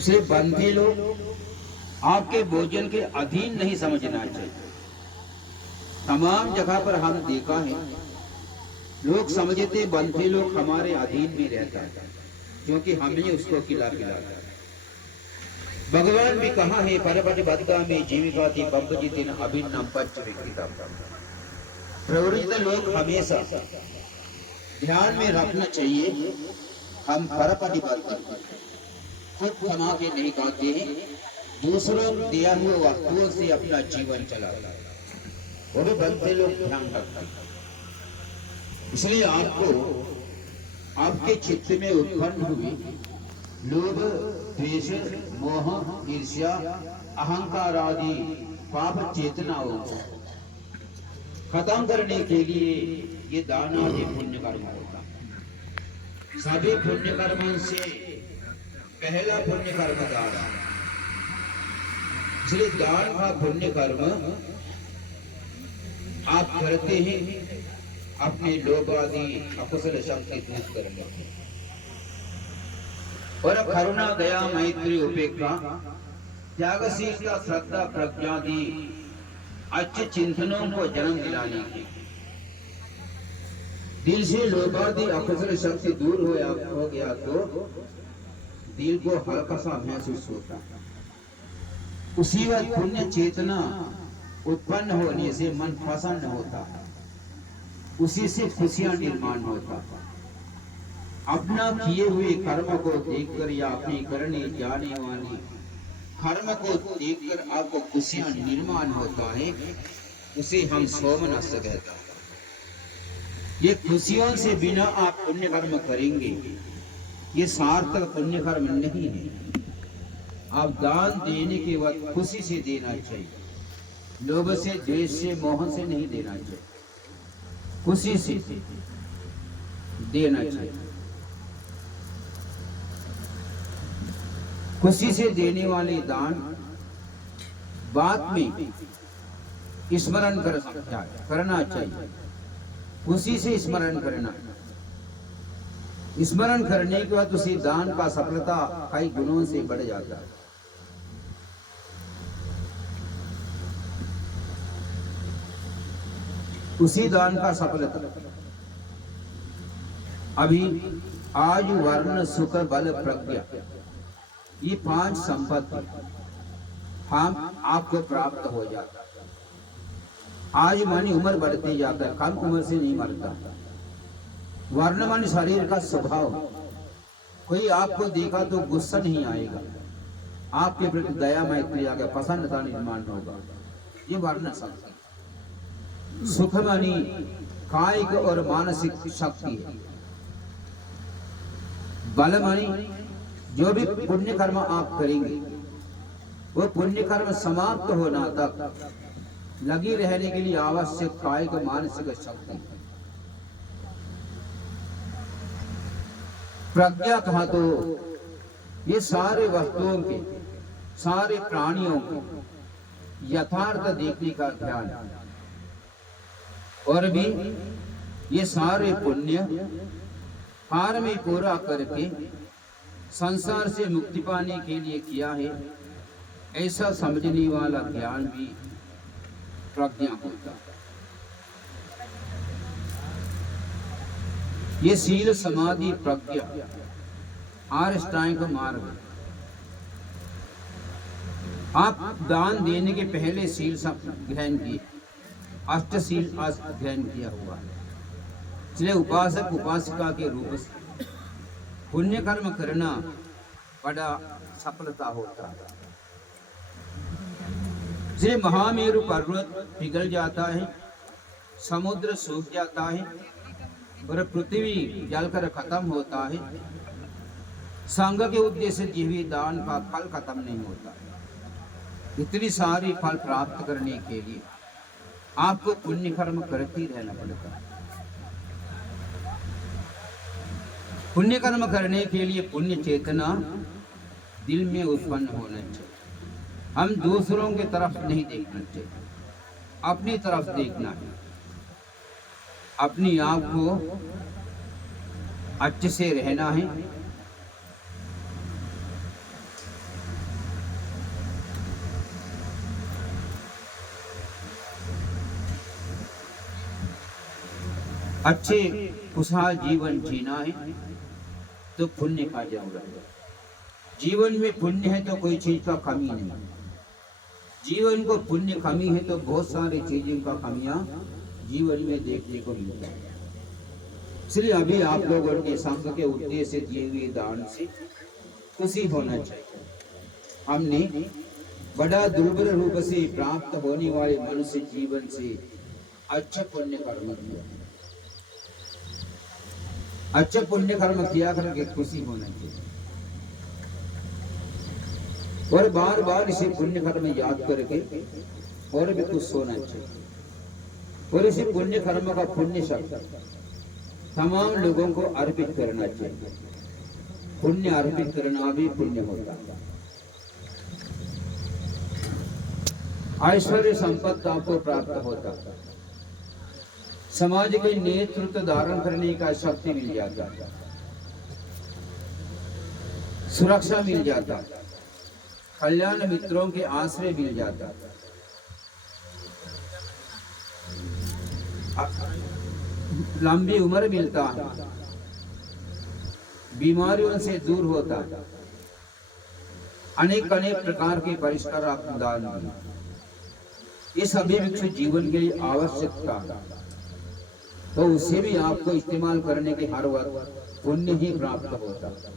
इसलिए बंधे लोग आपके भोजन के अधीन नहीं समझना चाहिए। तमाम जगह पर हम देखा है, लोग समझते बंधे लोग हमारे अधीन में रहता है क्योंकि हमने उसको खिला पिलाया। भगवान भी कहा है, परपति बद्धा में जीविका थी बंपजितिन अभिन्नम पंच विकृतम। प्रवृत्त लोग हमेशा ध्यान में रखना चाहिए, हम परपति बद्ध खुद कमा के नहीं खाते हैं, दूसरों दिया हुए वस्तुओं से अपना जीवन चलाता है, वो भी बनते लोग ध्यान रखते हैं। इसलिए आपको आपके चित्त में उत्पन्न हुई लोभ, द्वेष, मोह, ईर्ष्या, अहंकार आदि पाप चेतनाओं को खत्म करने के लिए ये दान आदि पुण्य कर्म होता है। सभी पुण्य कर्मों से पहला पुण्य कर्म दान। इसलिए दान का पुण्य कर्म आप करते हैं अपने लोभ आदि अकुशल शक्ति दूर करने और करुणा, दया, मैत्री, उपेक्षा, त्यागशीलता, श्रद्धा, प्रज्ञा आदि अच्छे चिंतनों को जन्म दिलाने की। दिल से लोभ आदि अकुशल शक्ति दूर हो गया तो दिल को हल्का सा महसूस होता है। उसी वक्त पुण्य चेतना उत्पन्न होने से मन प्रसन्न होता है, उसी से खुशियां निर्माण होता है। अपना किए हुए कर्म को देखकर या अपनी करने जाने वाली कर्म को देखकर आपको खुशियां निर्माण होता है, उसे हम सोमनस कहते हैं। ये खुशियों से बिना आप पुण्य कर्म करेंगे, ये सार्थक पुण्य कर्म नहीं है। आप दान देने के वक्त खुशी से देना चाहिए, लोभ से, द्वेष से, मोह से नहीं देना चाहिए, खुशी से देना चाहिए। खुशी से देने वाले दान बाद में स्मरण करना चाहिए। खुशी से स्मरण करना, स्मरण करने के बाद उसी दान का सफलता कई गुणों से बढ़ जाता है। उसी दान का सफलता अभी आयु, वर्ण, सुख, बल, प्रज्ञा, ये 5 संपत्ति हम आपको प्राप्त हो जाता है। आयु मानी उम्र बढ़ती जाता है, कम उम्र से नहीं मरता। वर्ण मानी शरीर का स्वभाव, कोई आपको देखा तो गुस्सा नहीं आएगा, आपके प्रति दया, मैत्री आएगा, प्रसन्नता निर्माण होगा, ये वर्ण संपत्ति। सुख मानी कायिक और मानसिक शक्ति है। बल मानी जो भी पुण्य कर्म आप करेंगे वो पुण्य कर्म समाप्त होना तक लगी रहने के लिए आवश्यक कायिक मानसिक शक्ति। प्रज्ञा कहा तो ये सारे वस्तुओं के, सारे प्राणियों को यथार्थ देखने का ज्ञान, और भी ये सारे पुण्य पार में पूरा करके संसार से मुक्ति पाने के लिए किया है, ऐसा समझने वाला ज्ञान भी प्रज्ञा होता है। ये शील, समाधि, प्रज्ञा अष्टांग मार्ग। आप दान देने के पहले शील ग्रहण किए, अष्टशील अध्ययन किया हुआ है। इसलिए उपासक उपासिका के रूप से पुण्य कर्म करना बड़ा सफलता होता है। इसलिए महामेरु पर्वत पिघल जाता है, समुद्र सूख जाता है और पृथ्वी जलकर खत्म होता है, संघ के उद्देश्य जीवी दान का फल खत्म नहीं होता। इतनी सारी फल प्राप्त करने के लिए आपको पुण्य कर्म करते रहना पड़ता है। पुण्य कर्म करने के लिए पुण्य चेतना दिल में उत्पन्न होना चाहिए। हम दूसरों की तरफ नहीं देखना चाहिए, अपनी तरफ देखना है। अपनी आप को अच्छे से रहना है, अच्छे खुशहाल जीवन जीना है तो पुण्य का जरूरत है। जीवन में पुण्य है तो कोई चीज का कमी नहीं। जीवन को पुण्य कमी है तो बहुत सारी चीजों का कमियां जीवन में देखने को मिलता है। इसलिए अभी आप लोगों के संघ के उद्देश्य से दिए हुए दान से खुशी होना चाहिए। हमने बड़ा दुर्बल रूप से प्राप्त होने वाले मनुष्य जीवन से अच्छा पुण्य कर्म किया। अच्छा पुण्य कर्म किया करके खुशी होना चाहिए और बार बार इसे पुण्य कर्म याद करके और भी खुश होना चाहिए और इसे पुण्य कर्म का पुण्य शक्ति तमाम लोगों को अर्पित करना चाहिए। पुण्य अर्पित करना भी पुण्य होता है। ऐश्वर्य संपत्ति आपको प्राप्त होता है। समाज के नेतृत्व धारण करने का शक्ति मिल जाता है। सुरक्षा मिल जाता है। कल्याण मित्रों के आश्रय मिल जाता है। लंबी उम्र मिलता है। बीमारियों से दूर होता है। अनेक अनेक प्रकार के परिष्कार आपको दान दिए। ये सभी विकसित जीवन के लिए आवश्यकता है तो उसे भी आपको इस्तेमाल करने के हर वक्त पुण्य ही प्राप्त होता है।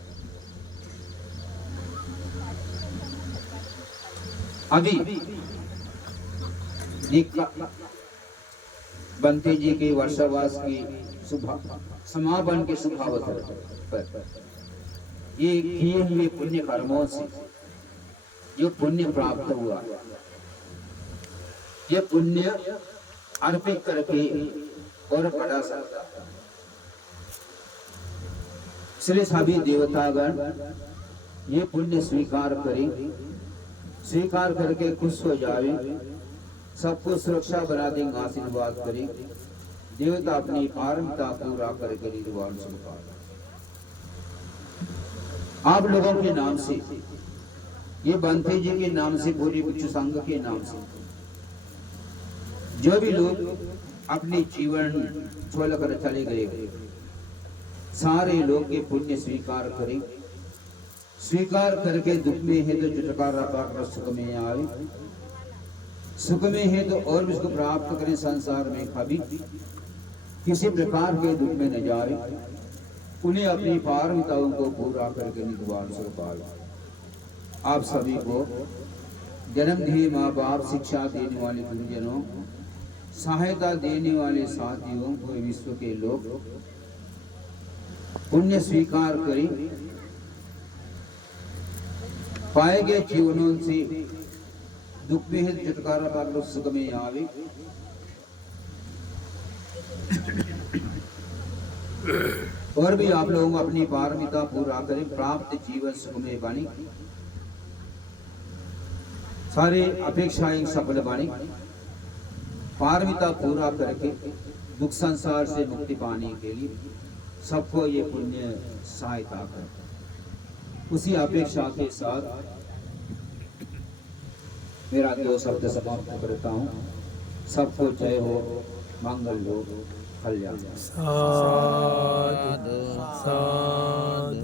अभी बंते जी के वर्षावास की समापन के शुभ अवसर पर ये किए हुए पुण्य कर्मों से जो पुण्य प्राप्त हुआ, ये पुण्य अर्पित करके और बढ़ा सकता है। इसलिए सभी देवतागण ये पुण्य स्वीकार करें, स्वीकार करके खुश हो जावे, सबको सुरक्षा बना देंगे, आशीर्वाद करें। देवता अपनी पारमिता पूरा करके निर्वाण स्वीकार। आप लोगों के नाम से, ये बंते जी के नाम से, पूरी बिच्छू संघ के नाम से जो भी लोग अपने जीवन छोड़ कर चले गए, सारे लोग ये पुण्य स्वीकार करें। स्वीकार करके दुख में है तो जुटकारा पाकर सुख में आए, सुख में है तो और भी उसको प्राप्त करें। संसार में कभी किसी प्रकार के दुख में न जाए, उन्हें अपनी पारमिताओं को पूरा करके निवारण से पाए। आप सभी को जन्म दिए माँ बाप, शिक्षा देने वाले गुरुजनों, सहायता देने वाले साथियों, पूरे विश्व के लोग पुण्य स्वीकार करें। पाए गए जीवनों से दुख में है छुटकारा पाकर सुख में आवे। और भी आप लोगों को अपनी पारमिता पूरा करें, प्राप्त जीवन सुख में बने, सारे अपेक्षाएं सफल बने, पारमिता पूरा करके दुख संसार से मुक्ति पाने के लिए सबको ये पुण्य सहायता करता। उसी अपेक्षा के साथ मेरा 2 शब्द समाप्त करता हूँ। सबको जय हो, मंगल हो, कल्याण। साधु साधु।